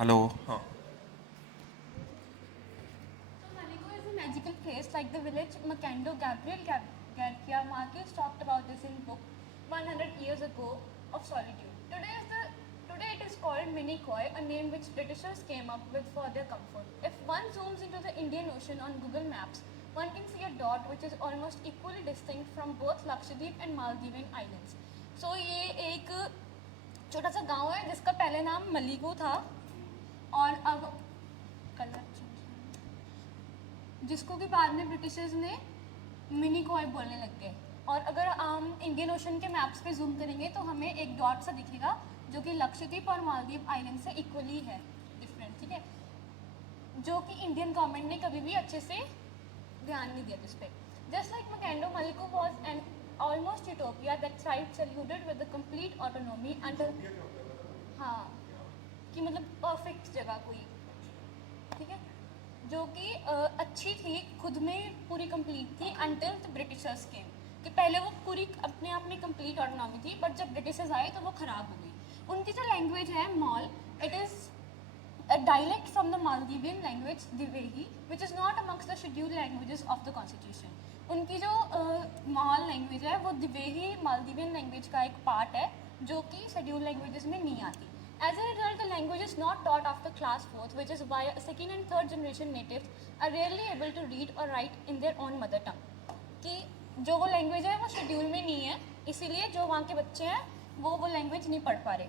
Hello. हाँ। So Maligo is a magical place like the village Macando. Gabriel Garcia Marquez talked about this in book 100 Years Ago of Solitude. Today it is called Minicoy, a name which Britishers came up with for their comfort. If one zooms into the Indian Ocean on Google Maps, one can see a dot which is almost equally distinct from both Lakshadweep and Maldivian islands. So ये एक छोटा सा गांव है जिसका पहले नाम मलिगो था और अब कलर जिसको कि बाद में ब्रिटिशर्स ने मिनी कॉय बोलने लग गए। और अगर हम इंडियन ओशन के मैप्स पे जूम करेंगे तो हमें एक डॉट सा दिखेगा जो कि लक्षद्वीप और मालदीव आइलैंड से इक्वली है, डिफरेंट, ठीक है, जो कि इंडियन गवर्नमेंट ने कभी भी अच्छे से ध्यान नहीं दिया जिस पे। जस्ट लाइक मकैंडो, मलिको was an almost utopia that thrived saluted with the complete autonomy until, हाँ, कि मतलब परफेक्ट जगह कोई, ठीक है, जो कि अच्छी थी, खुद में पूरी कंप्लीट थी अंटिल द ब्रिटिशर्स केम, कि पहले वो पूरी अपने आप में कंप्लीट ऑटोनॉमी थी, बट जब ब्रिटिशर्स आए तो वो ख़राब हो गई। उनकी जो लैंग्वेज है mall, it is a dialect from the Maldivian language Divehi, which is not amongst the scheduled languages of the constitution. उनकी जो माल लैंग्वेज है वो दिवेही मालदीवियन लैंग्वेज का एक पार्ट है जो कि शेड्यूल लैंग्वेजेस में नहीं आती। As a result, the language is not taught after class 4th, which is why second and third generation natives are rarely able to read or write in their own mother tongue. कि जो वो language है वो schedule में नहीं है, इसीलिए जो वहाँ के बच्चे हैं वो लैंग्वेज नहीं पढ़ पा रहे।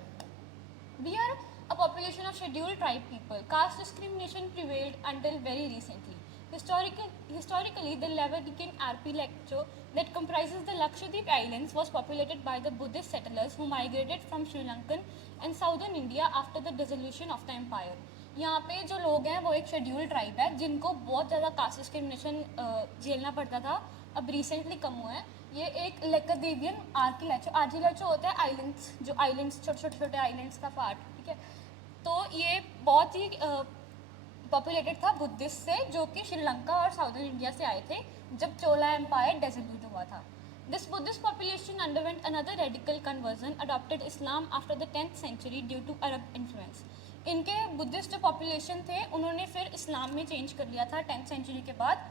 We are a population of scheduled tribe people. Caste discrimination prevailed until very recently. Historically, the Levidican archipelago that comprises the Lakshadweep Islands was populated by the Buddhist settlers who migrated from Sri Lankan and southern India after the dissolution of the empire. यहाँ पे जो लोग हैं वो एक schedule tribe है जिनको बहुत ज़्यादा कास्ट डिस्क्रिमिनेशन झेलना पड़ता था, अब रिसेंटली कम हुआ है। ये एक लेकादेवियन आर्किलैचो होता है आइलैंड्स, जो आइलैंड्स छोटे आइलैंड्स का पार्ट, ठीक है। तो ये बहुत ही पॉपुलेटेड था बुद्धिस्ट से, जो कि श्रीलंका और साउदर्न इंडिया से आए थे जब चोला एम्पायर डिसोल्यूट हुआ था। This Buddhist population underwent another radical conversion, adopted Islam after the 10th century due to Arab influence. इनके बुद्धिस्ट जो पॉपुलेशन थे उन्होंने फिर इस्लाम में चेंज कर लिया था 10th सेंचुरी के बाद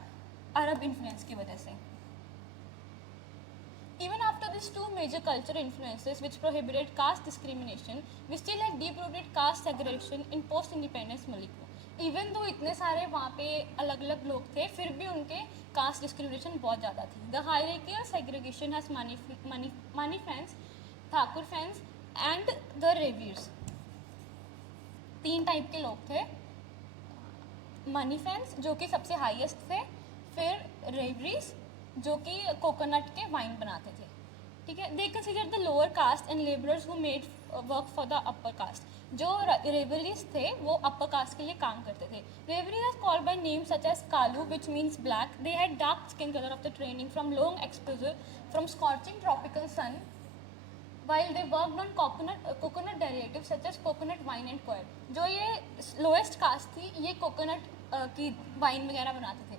अरब इन्फ्लुएंस की वजह से। Even after these two major cultural influences which prohibited caste discrimination, we still had deep-rooted caste segregation in post-independence Maliko. Even though इतने सारे वहाँ पे अलग अलग लोग थे, फिर भी उनके caste discrimination बहुत ज़्यादा थी। The hierarchical segregation has Mani fans, Thakur fans and the Reviers. तीन टाइप के लोग थे, मनी फैंस जो कि सबसे हाईएस्ट थे, फिर रेवरीज जो कि कोकोनट के वाइन बनाते थे, ठीक है। They consider the lower caste and labourers who made work for the upper caste. जो रेवरीज थे वो अपर कास्ट के लिए काम करते थे। रेवरीज are called by name such as Kalu which means black. They had dark skin colour of the training from long exposure from scorching tropical sun while they worked on coconut derivatives such as coconut wine and coir. जो ये lowest cast थी ये coconut की wine वगैरह बनाते थे,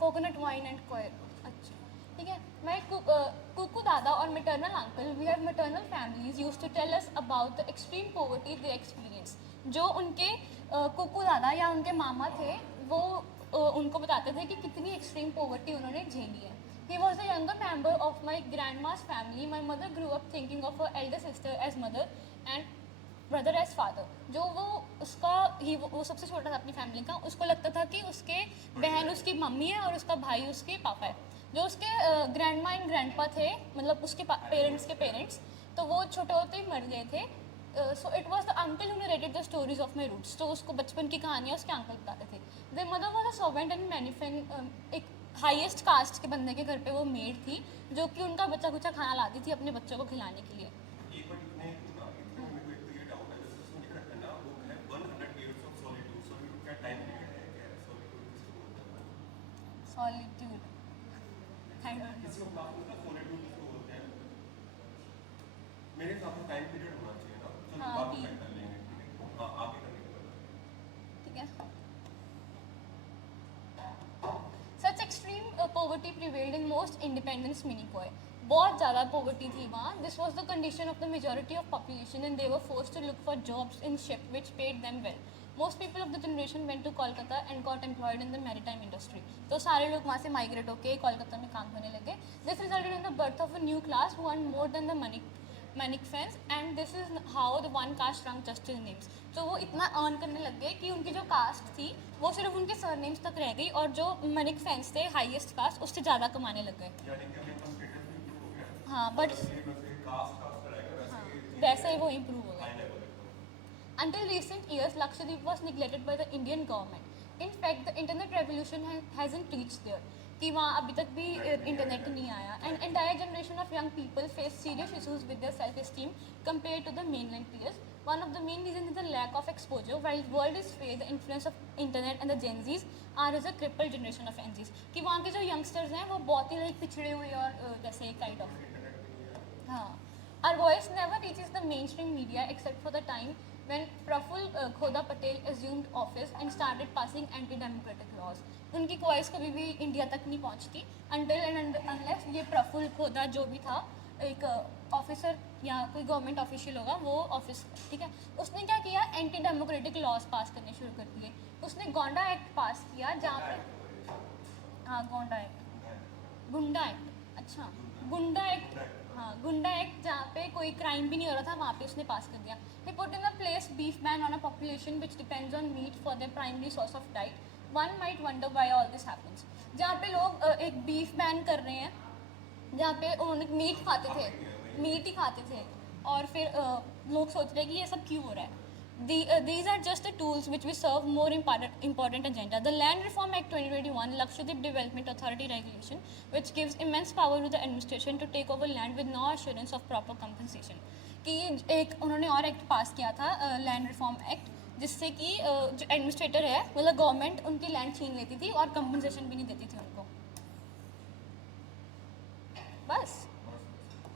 coconut wine and कोयर। अच्छा, ठीक है। मैं कुकू दादा और maternal uncle, we have maternal families used to tell us about the extreme poverty they experience. जो उनके कुकू दादा या उनके मामा थे वो उनको बताते थे कि कितनी एक्सट्रीम पोवर्टी उन्होंने झेली है। He was the younger member of my grandma's family. My mother grew up thinking of her elder sister as mother and brother as father. जो वो सबसे छोटा था अपनी फैमिली का, उसको लगता था कि उसके बहन उसकी मम्मी है और उसका भाई उसके पापा है। जो उसके ग्रैंडमा एंड ग्रैंडपा थे, मतलब उसके पेरेंट्स के पेरेंट्स, तो वो छोटे होते ही मर गए थे। So it was the uncle who narrated the stories of my roots. तो उसको बचपन की कहानियाँ उसके अंकल बताते थे। The mother was a servant and manufacture, एक हाईएस्ट कास्ट के बंदे के घर पे वो मेड थी जो कि उनका बच्चा कुचा खाना लाती थी अपने बच्चों को खिलाने के लिए। सॉलिट्यूड, मेरे हिसाब से टाइम पीरियड होना चाहिए ना, तो हाँ, बाद में ठीक चेक कर लेंगे। हाँ, आगे करने के बाद है। Such extreme poverty prevailed in most independence Minicoy. बहुत ज़्यादा पॉवर्टी थी वहाँ. This was the condition of the majority of population and they were forced to look for jobs in ship which paid them well. Most people of the generation went to Kolkata and got employed in the maritime industry. तो सारे लोग वहाँ से migrate होकर कोलकाता में काम करने लगे. This resulted in the birth of a new class who earn more than the manic fans and this is how the one cast रंग जस्ट इन नेम्स. तो वो इतना अर्न करने लग गए कि उनकी जो कास्ट थी वो सिर्फ उनके सरनेम्स तक रह गई और जो मैनिक फैंस थे हाईएस्ट कास्ट उससे ज़्यादा कमाने लग गए. यानी कि अभी हम स्टेटस में improve हो गया। हाँ बट ये वैसे कास्ट रहेगा हाँ वैसे वैसे ही वो इम्प्रूव हो गया. हाई लेवल है। Until recent years, Lakshadweep was neglected by the Indian government. In fact, the internet revolution hasn't reached there. कि वहाँ अभी तक भी इंटरनेट नहीं आया. An entire generation of young people face serious issues with their self-esteem compared to the mainland peers. One of the main reasons is the lack of exposure. While world is fair, the influence of internet and the Gen Zs are as a crippled generation of Gen Zs. कि वहाँ के जो youngsters हैं वो बहुत ही like पिछड़े हुए और जैसे kind of हाँ. Our voice never reaches the mainstream media except for the time when Praful Khoda Patel assumed office and started passing anti-democratic laws. उनकी वॉइस कभी भी इंडिया तक नहीं पहुंचती until and unless ये प्रफुल्ल खोदा जो भी था एक ऑफिसर या कोई गवर्नमेंट ऑफिशियल होगा वो ऑफिस, ठीक है, उसने क्या किया, एंटी डेमोक्रेटिक लॉज पास करने शुरू कर दिए. उसने गोंडा एक्ट पास किया जहाँ पे हाँ गोंडा एक्ट गुंडा एक्ट अच्छा गुंडा एक्ट हाँ गुंडा एक्ट जहाँ पे कोई क्राइम भी नहीं हो रहा था वहाँ पे उसने पास कर दिया. He put in a place beef ban on a population which depends on meat for their primary source of diet. One might wonder why all this happens. जहाँ पे लोग एक बीफ बैन कर रहे हैं जहाँ पे उन्होंने मीट खाते थे, मीट ही खाते थे और फिर लोग सोच रहे हैं कि ये सब क्यों हो रहा है. These are just the tools which will serve more important agenda. The Land Reform Act 2021, Lakshadweep Development Authority regulation, which gives immense power to the administration to take over land with no assurance of proper compensation. कि एक उन्होंने और act पास किया था land reform act जिससे कि जो administrator है मतलब गवर्नमेंट उनकी लैंड छीन लेती थी और कंपनसेशन भी नहीं देती थी उनको. बस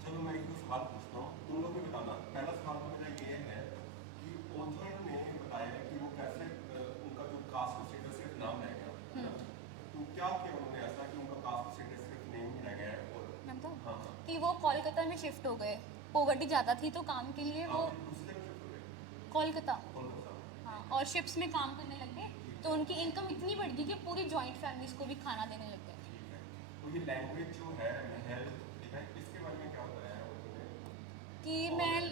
चलो मैं एक दो सवाल पूछता हूँ, तुम लोग भी बताना. पहला सवाल तो मेरा ये है कि ऑथर ने बताया कि वो कैसे उनका जो कास्ट स्टेटस सिर्फ नाम रह गया, तो क्या किया उन्होंने ऐसा कि उनका कास्ट स्टेटस सिर्फ नेम ही रह गया है? और मैं बताऊँ हाँ कि वो कोलकाता में शिफ्ट हो गए, पॉवर्टी ज़्यादा थी तो काम के लिए वो दूसरे में शिफ्ट हो गए कोलकाता कोलकाता. हाँ और शिप्स में काम करने लग गए तो उनकी इनकम इतनी बढ़ गई कि पूरी जॉइंट फैमिलीज को भी खाना देने लग गए. ठीक है. तो ये लैंग्वेज जो है महल, ठीक है, इसके बारे में क्या होता है? कि महल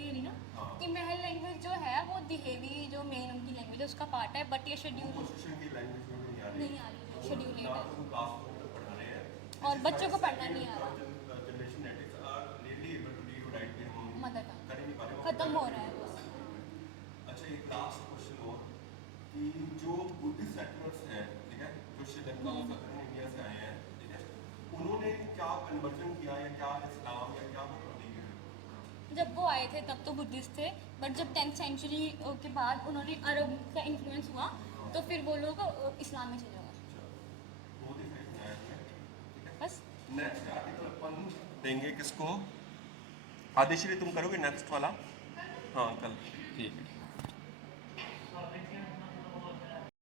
ये नहीं ना हाँ. कि महल लैंग्वेज जो है वो दिहेवी जो मेन उनकी लैंग्वेज है उसका पार्ट है बट ये शेड्यूल कॉन्स्टिट्यूशन की लैंग्वेज में नहीं आ रही. नहीं आ रही, शेड्यूल ना है तो हम कास्ट को पढ़ा रहे हैं और बच्चों को पढ़ना नहीं आ रहा. जनरेशन एटिक्स are really able to read write भी हम मदर टंग कर ही नहीं पा रहे. खत्म हो रहा है. अच्छा एक लास्ट क्वेश्चन और कि जो बुद्धिस्ट सेक्युलर्स हैं, ठीक है, जो श्रीलंका और दक्षिण इंडिया से आए हैं, ठीक है, उन्होंने क्या कन्वर्जन किया या क्या इस्लाम या क्या बदलाव किया? जब वो आए थे तब तो बुद्धिस्ट थे बट जब 10th सेंचुरी के बाद उन्होंने अरब का इन्फ्लुएंस हुआ तो फिर वो लोग इस्लाम में चले गए. बहुत ही सही सुनाया तुमने, ठीक है. बस नेक्स्ट आर्टिकल अपन देंगे किसको? आदिश्री तुम करोगे नेक्स्ट वाला? हाँ कल. ठीक है.